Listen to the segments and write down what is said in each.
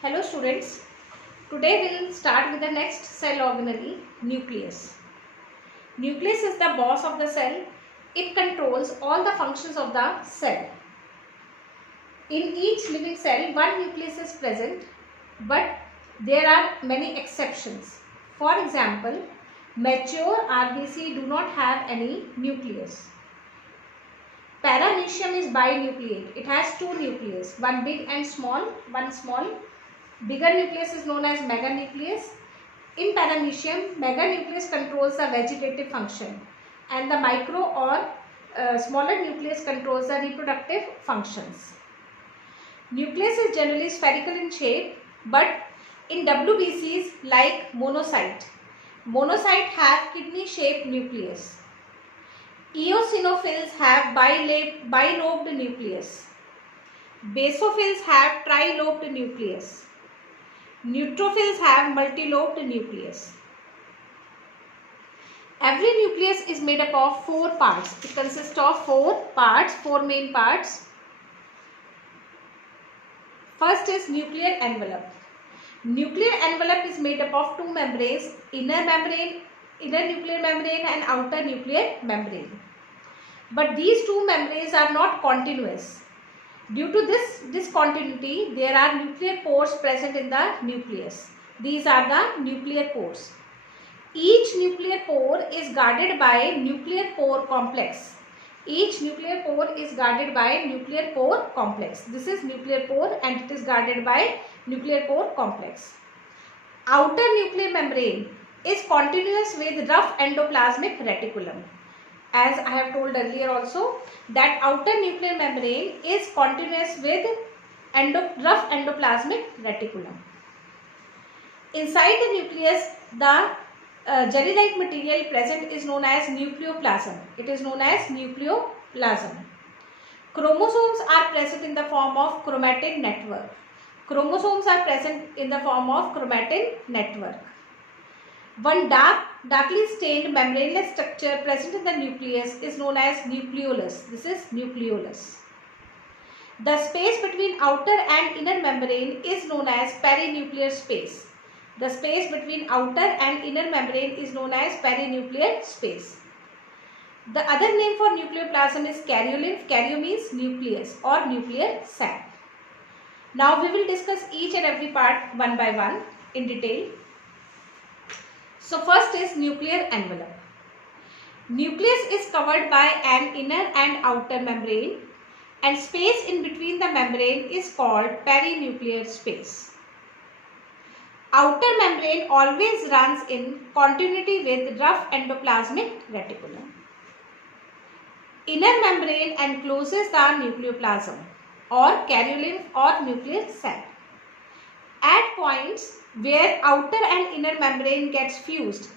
Hello students, today we will start with the next cell organelle, nucleus. Nucleus is the boss of the cell. It controls all the functions of the cell. In each living cell, one nucleus is present, but there are many exceptions. For example, mature RBC do not have any nucleus. Paramecium is binucleate. It has two nucleus, one big and small, one small. Bigger nucleus is known as meganucleus. In paramecium, meganucleus controls the vegetative function and the micro or smaller nucleus controls the reproductive functions. Nucleus is generally spherical in shape, but in WBCs like monocyte have kidney-shaped nucleus. Eosinophils have bilobed nucleus. Basophils have trilobed nucleus. Neutrophils have multilobed nucleus. Every nucleus is made up of four parts. It consists of four main parts. First is nuclear envelope. Nuclear envelope is made up of two membranes, inner nuclear membrane and outer nuclear membrane. But these two membranes are not continuous. Due to this discontinuity, there are nuclear pores present in the nucleus. These are the nuclear pores. Each nuclear pore is guarded by nuclear pore complex. Each nuclear pore is guarded by nuclear pore complex. This is nuclear pore and it is guarded by nuclear pore complex. Outer nuclear membrane is continuous with rough endoplasmic reticulum. As I have told earlier also, that outer nuclear membrane is continuous with rough endoplasmic reticulum. Inside the nucleus, the jelly-like material present is known as nucleoplasm. It is known as nucleoplasm. Chromosomes are present in the form of chromatin network. Chromosomes are present in the form of chromatin network. One darkly stained membraneless structure present in the nucleus is known as nucleolus. This is nucleolus. The space between outer and inner membrane is known as perinuclear space. The space between outer and inner membrane is known as perinuclear space. The other name for nucleoplasm is karyolymph. Karyo means nucleus or nuclear sac. Now we will discuss each and every part one by one in detail. So first is nuclear envelope. Nucleus is covered by an inner and outer membrane, and space in between the membrane is called perinuclear space. Outer membrane always runs in continuity with rough endoplasmic reticulum. Inner membrane encloses the nucleoplasm or karyolymph or nuclear sac. At points where outer and inner membrane gets fused,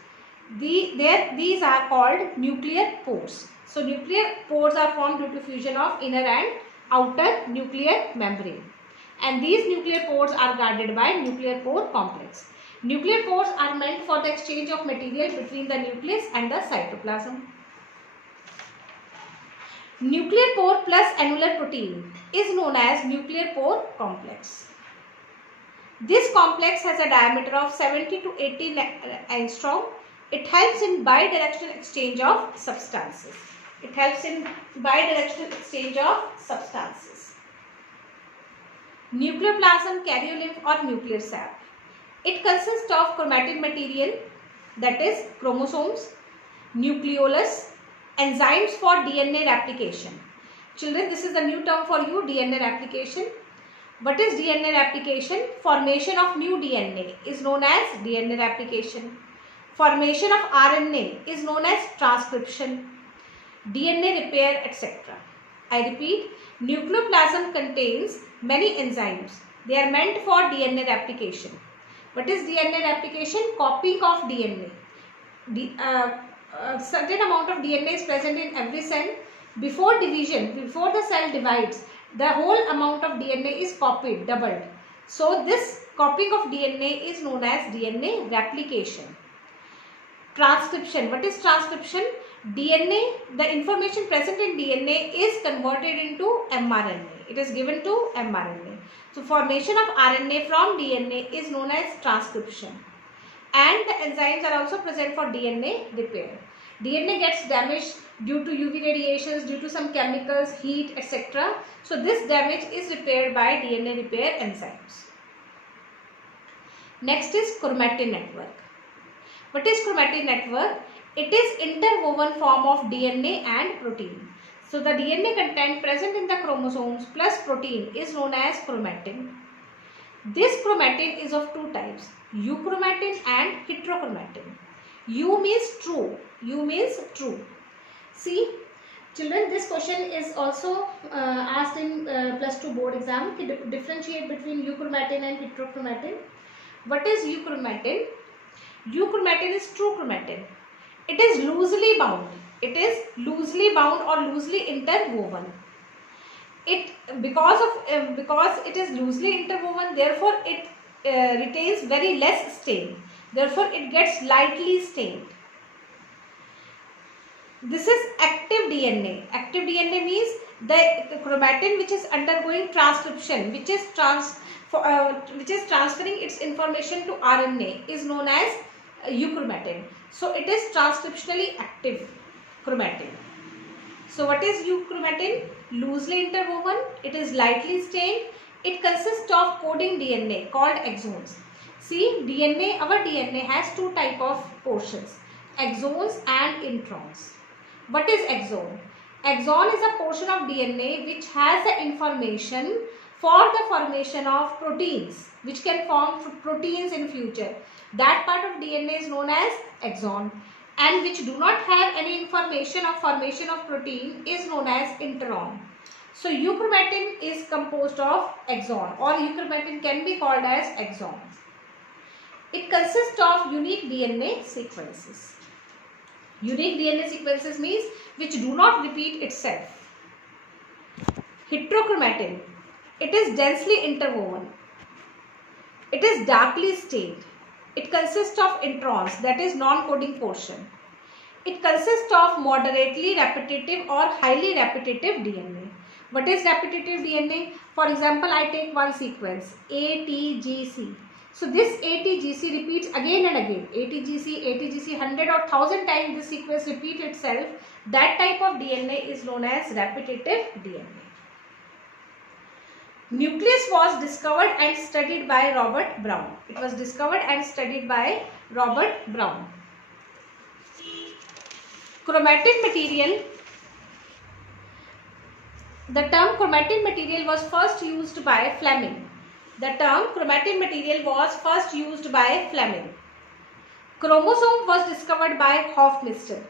these are called nuclear pores. So nuclear pores are formed due to fusion of inner and outer nuclear membrane. And these nuclear pores are guarded by nuclear pore complex. Nuclear pores are meant for the exchange of material between the nucleus and the cytoplasm. Nuclear pore plus annular protein is known as nuclear pore complex. This complex has a diameter of 70 to 80 angstrom. It helps in bidirectional exchange of substances. Nucleoplasm, karyolymph or nuclear sac. It consists of chromatin material, that is chromosomes, nucleolus, enzymes for DNA replication. Children, this is a new term for you, DNA replication. What is DNA replication? Formation of new DNA is known as DNA replication. Formation of RNA is known as transcription, DNA repair, etc. I repeat, nucleoplasm contains many enzymes. They are meant for DNA replication. What is DNA replication? Copying of DNA. Certain amount of DNA is present in every cell. Before division, before the cell divides, the whole amount of DNA is copied, doubled. So this copying of DNA is known as DNA replication. Transcription. What is transcription? DNA, the information present in DNA is converted into mRNA. It is given to mRNA. So formation of RNA from DNA is known as transcription. And the enzymes are also present for DNA repair. DNA gets damaged due to UV radiations, due to some chemicals, heat, etc. So this damage is repaired by DNA repair enzymes. Next is chromatin network. What is chromatin network? It is interwoven form of DNA and protein. So the DNA content present in the chromosomes plus protein is known as chromatin. This chromatin is of two types, euchromatin and heterochromatin. U means true. U means true. See, children, this question is also asked in plus 2 board exam. Differentiate between euchromatin and heterochromatin. What is euchromatin? Euchromatin is true chromatin. It is loosely bound. It is loosely bound or loosely interwoven. Because it is loosely interwoven, therefore it retains very less stain. Therefore it gets lightly stained. This is active DNA. Active DNA means the chromatin which is undergoing transcription, which is transferring its information to RNA, is known as euchromatin. So it is transcriptionally active chromatin. So what is euchromatin? Loosely interwoven. It is lightly stained. It consists of coding DNA called exons. See, our DNA has two type of portions, exons and introns. What is exon? Exon is a portion of DNA which has the information for the formation of proteins, which can form proteins in future. That part of DNA is known as exon, and which do not have any information of formation of protein is known as intron. So euchromatin is composed of exon, or euchromatin can be called as exon. It consists of unique DNA sequences. Unique DNA sequences means which do not repeat itself. Heterochromatin, it is densely interwoven. It is darkly stained. It consists of introns, that is non-coding portion. It consists of moderately repetitive or highly repetitive DNA. What is repetitive DNA? For example, I take one sequence, ATGC. So this ATGC repeats again and again. ATGC 100 or 1000 times this sequence repeats itself. That type of DNA is known as repetitive DNA. Nucleus was discovered and studied by Robert Brown. It was discovered and studied by Robert Brown. Chromatin material. The term chromatin material was first used by Fleming. The term chromatin material was first used by Fleming. Chromosome was discovered by Hofmeister.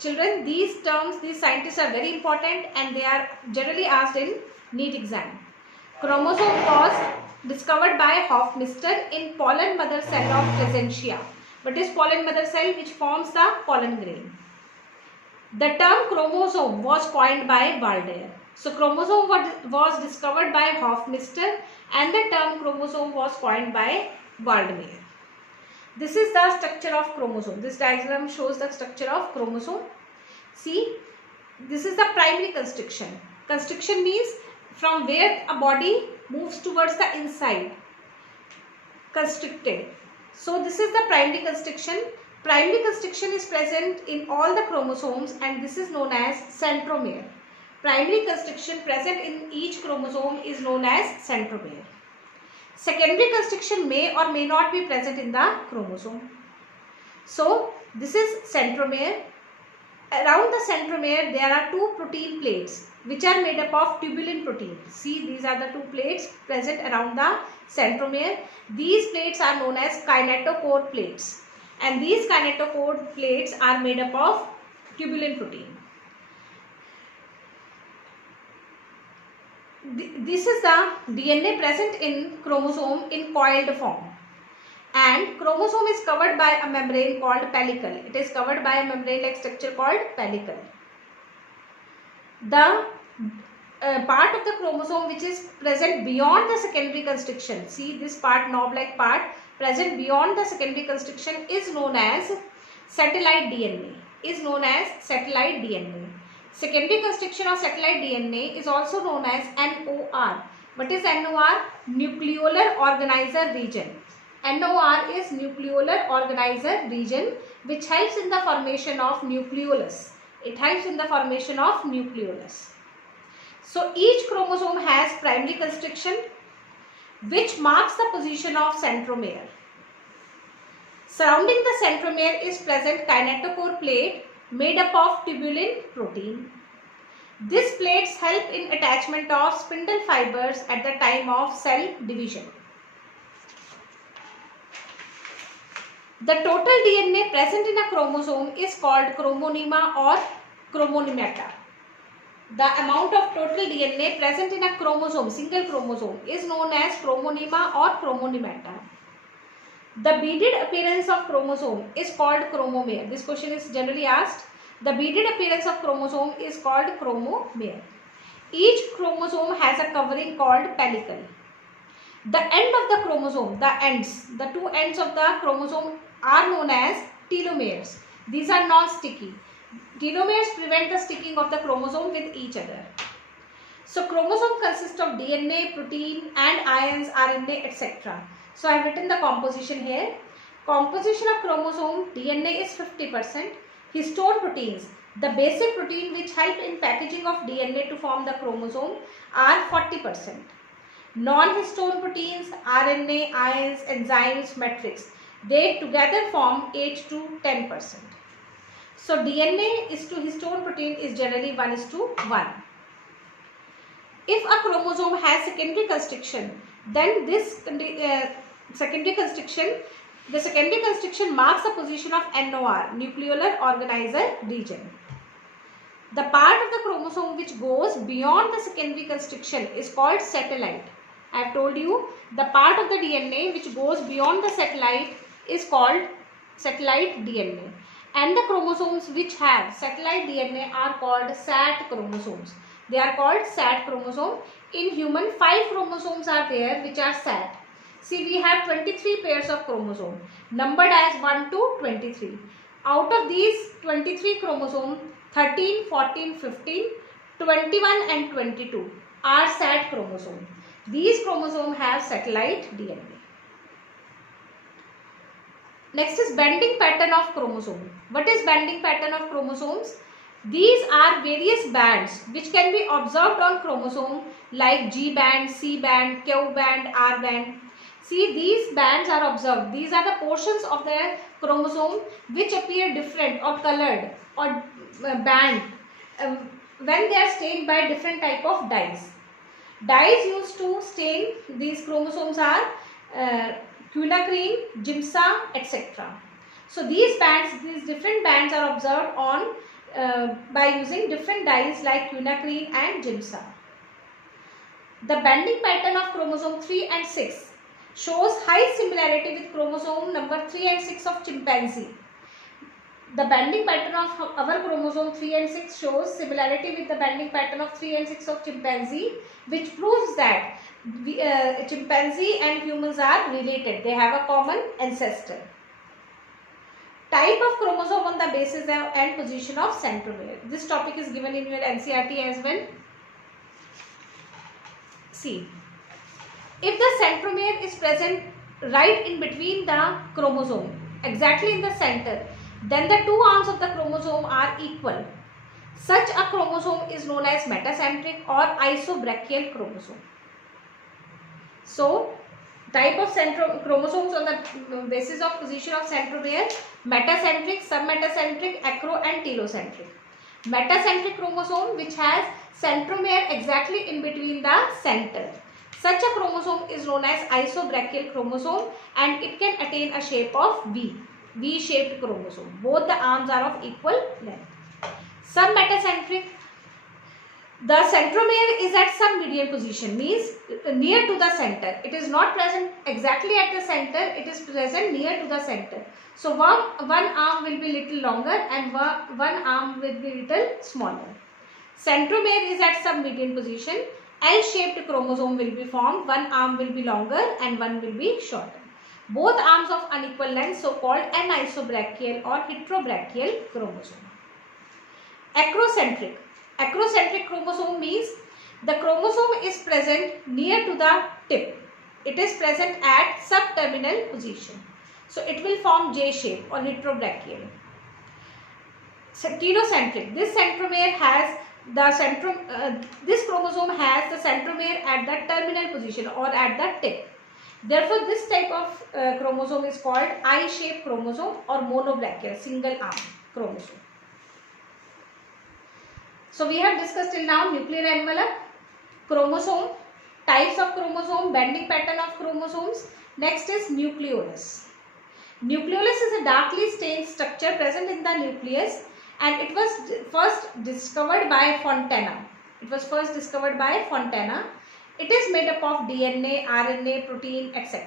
Children, these terms, these scientists are very important and they are generally asked in NEET exam. Chromosome was discovered by Hofmeister in pollen mother cell of Crescentia. What is pollen mother cell? Which forms the pollen grain. The term chromosome was coined by Waldeyer. So chromosome was discovered by Hofmeister and the term chromosome was coined by Waldeyer. This is the structure of chromosome. This diagram shows the structure of chromosome. See, this is the primary constriction. Constriction means from where a body moves towards the inside. Constricted. So this is the primary constriction. Primary constriction is present in all the chromosomes and this is known as centromere. Primary constriction present in each chromosome is known as centromere. Secondary constriction may or may not be present in the chromosome. So this is centromere. Around the centromere there are two protein plates which are made up of tubulin protein. See, these are the two plates present around the centromere. These plates are known as kinetochore plates, and these kinetochore plates are made up of tubulin protein. This is the DNA present in chromosome in coiled form, and chromosome is covered by a membrane called pellicle. It is covered by a membrane-like structure called pellicle. The part of the chromosome which is present beyond the secondary constriction, see this part, knob-like part present beyond the secondary constriction, is known as satellite DNA. Secondary constriction of satellite DNA is also known as NOR, What is NOR? Nucleolar organizer region. NOR is nucleolar organizer region, which helps in the formation of nucleolus. It helps in the formation of nucleolus. So each chromosome has primary constriction, which marks the position of centromere. Surrounding the centromere is present kinetochore plate made up of tubulin protein. These plates help in attachment of spindle fibers at the time of cell division. The total DNA present in a chromosome is called chromonema or chromonemata. The amount of total DNA present in a chromosome, single chromosome, is known as chromonema or chromonemata. The beaded appearance of chromosome is called chromomere. This question is generally asked. The beaded appearance of chromosome is called chromomere. Each chromosome has a covering called pellicle. The end of the chromosome, the two ends of the chromosome are known as telomeres. These are non-sticky. Telomeres prevent the sticking of the chromosome with each other. So chromosome consists of DNA, protein and ions, RNA, etc. So I have written the composition here. Composition of chromosome, DNA is 50%. Histone proteins, the basic protein which help in packaging of DNA to form the chromosome, are 40%. Non-histone proteins, RNA, ions, enzymes, matrix, they together form 8 to 10%. So DNA is to histone protein is generally 1:1. If a chromosome has secondary constriction, then this secondary constriction marks the position of NOR, nucleolar organizer region. The part of the chromosome which goes beyond the secondary constriction is called satellite. I have told you the part of the DNA which goes beyond the satellite is called satellite DNA. And the chromosomes which have satellite DNA are called SAT chromosomes. They are called SAT chromosome. In human, 5 chromosomes are there which are SAT. See, we have 23 pairs of chromosome numbered as 1 to 23. Out of these 23 chromosomes, 13, 14, 15, 21 and 22 are SAT chromosomes. These chromosomes have satellite DNA. Next is bending pattern of chromosome. What is bending pattern of chromosomes? These are various bands which can be observed on chromosome like G band, C band, Q band, R band. See, these bands are observed. These are the portions of the chromosome which appear different or colored or band when they are stained by different type of dyes. Dyes used to stain these chromosomes are quinacrine, Giemsa, etc. So these bands, these different bands are observed on by using different dyes like quinacrine and Giemsa. The bending pattern of chromosome 3 and 6 shows high similarity with chromosome number 3 and 6 of chimpanzee. The bending pattern of our chromosome 3 and 6 shows similarity with the bending pattern of 3 and 6 of chimpanzee, which proves that chimpanzee and humans are related. They have a common ancestor. Type of chromosome on the basis and position of centromere. This topic is given in your NCERT as well. See, if the centromere is present right in between the chromosome, exactly in the center, then the two arms of the chromosome are equal. Such a chromosome is known as metacentric or isobrachial chromosome. So, type of chromosomes on the basis of position of centromere: metacentric, submetacentric, acro and telocentric. Metacentric chromosome which has centromere exactly in between the center. Such a chromosome is known as isobrachial chromosome and it can attain a shape of V. V-shaped chromosome. Both the arms are of equal length. Submetacentric, the centromere is at submedian position, means near to the center. It is not present exactly at the center, it is present near to the center. So one arm will be little longer and one arm will be little smaller. Centromere is at submedian position. L-shaped chromosome will be formed. One arm will be longer and one will be shorter. Both arms of unequal length, so called anisobrachial or heterobrachial chromosome. Acrocentric. Acrocentric chromosome means The chromosome is present near to the tip. It is present at subterminal position. So it will form J shape or heterobrachial. Telocentric. This centromere has the this chromosome has the centromere at the terminal position or at the tip. Therefore, this type of chromosome is called I-shaped chromosome or monobrachial, single arm chromosome. So we have discussed till now nuclear envelope, chromosome, types of chromosome, bending pattern of chromosomes. Next is nucleolus. Nucleolus is a darkly stained structure present in the nucleus, and it was first discovered by Fontana. It is made up of DNA, RNA, protein, etc.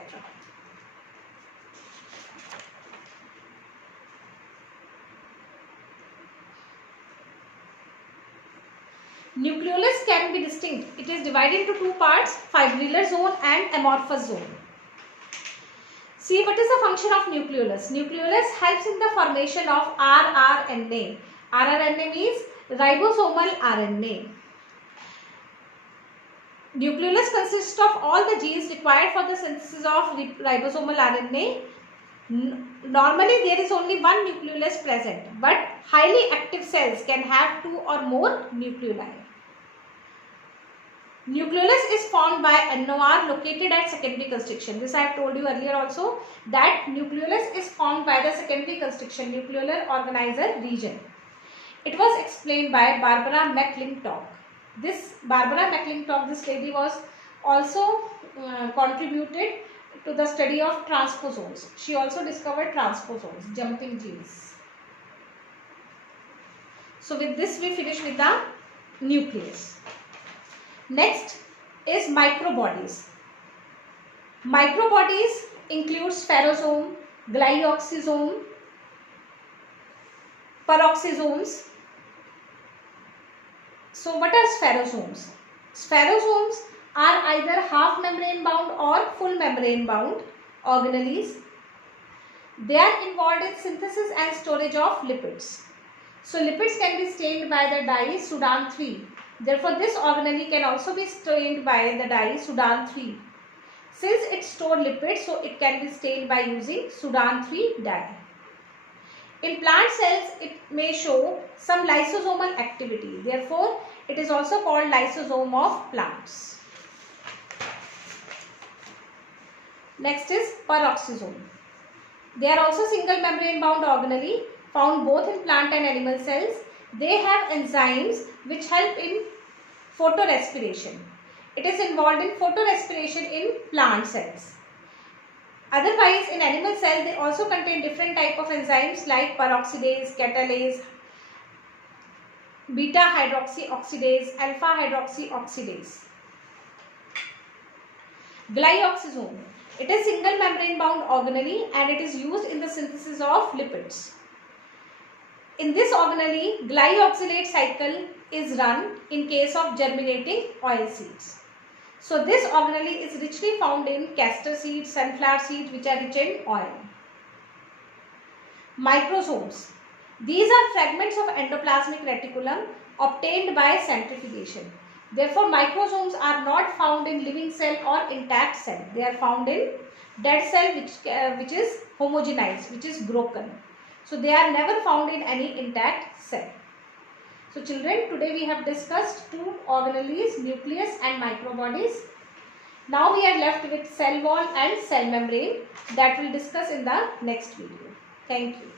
Nucleolus can be distinct. It is divided into two parts, fibrillar zone and amorphous zone. See, what is the function of nucleolus? Nucleolus helps in the formation of rRNA. rRNA means ribosomal RNA. Nucleolus consists of all the genes required for the synthesis of ribosomal RNA. Normally, there is only one nucleolus present, but highly active cells can have two or more nuclei. Nucleolus is formed by NOR located at secondary constriction. This I have told you earlier also, that nucleolus is formed by the secondary constriction, nucleolar organizer region. It was explained by Barbara McClintock. This Barbara McClintock, this lady was also contributed to the study of transposons. She also discovered transposons, jumping genes. So with this we finish with the nucleus. Next is microbodies. Microbodies include spherosome, glyoxysome, peroxisomes. So what are spherosomes? Spherosomes are either half membrane bound or full membrane bound organelles. They are involved in synthesis and storage of lipids. So lipids can be stained by the dye Sudan 3. Therefore, this organelle can also be stained by the dye Sudan 3. Since it stores lipids, so it can be stained by using Sudan 3 dye. In plant cells, it may show some lysosomal activity. Therefore, it is also called lysosome of plants. Next is peroxisome. They are also single membrane bound organelle found both in plant and animal cells. They have enzymes which help in photorespiration. It is involved in photorespiration in plant cells. Otherwise, in animal cells, they also contain different type of enzymes like peroxidase, catalase, beta hydroxyoxidase, alpha hydroxyoxidase. Glyoxysome. It is single membrane bound organelle and it is used in the synthesis of lipids. In this organelle, glyoxylate cycle is run in case of germinating oil seeds. So this organelle is richly found in castor seeds, sunflower seeds which are rich in oil. Microsomes. These are fragments of endoplasmic reticulum obtained by centrifugation. Therefore, microsomes are not found in living cell or intact cell. They are found in dead cell which is homogenized, which is broken. So they are never found in any intact cell. So children, today we have discussed two organelles, nucleus and microbodies. Now we are left with cell wall and cell membrane that we will discuss in the next video. Thank you.